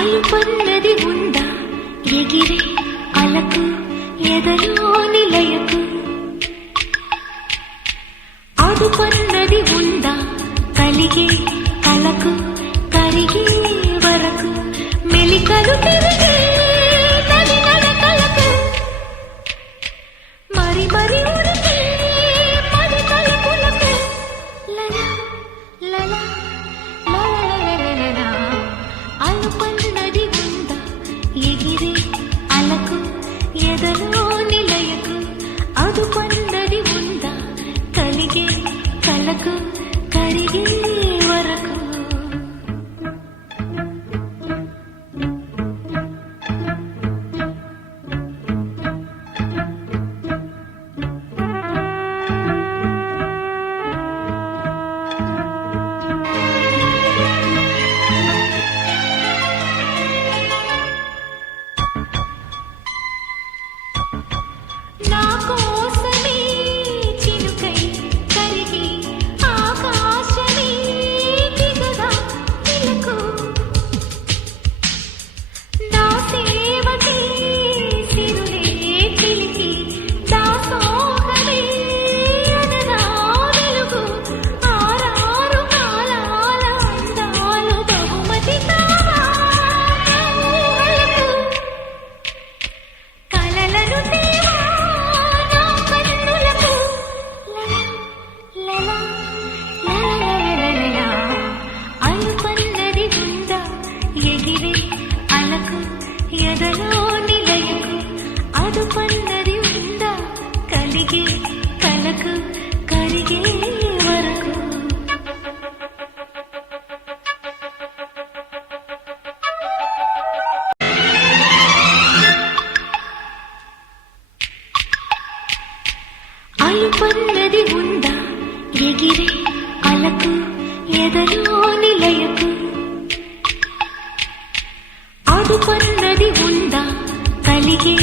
అలుపన్నది ఉందా ఎగిరే అలకు ఎదలో నిలయకు అదుపన్నది ఉందా కలిగే కలకు కరిగే వరకు మెలికలు తిరిగే నది నడకలకు మరి మరి ఉరికి పది తలుపులకు లలా లలా లలా అలుపన్నది ఉందా ఎగిరే అలకు ఎదలో నిలయకు అదుపన్నది ఉందా కలిగే కలకు కరిగే వరకు నా కోసమే చినుకై కరిగి ఆకాశమే దిగదా నిలకు నా సేవకే సిరులే చిలికి దాసోహమే అనగా వెలుగు ఆరారు కాలాల అందాలు బహుమతి కావా ఊహలకు కలలను తేవా నా కన్నులకు లలా లలా లలా అలుపన్నది ఉందా ఎగిరే అలకు ఎదలో నిలయకు అదుపన్నది ఉందా కలిగే కలకు కరిగే వరకు అలుపన్నది ఉందా ఎగిరే అలకు ఎదలో నిలయకు అదుపన్నది ఉందా కలిగే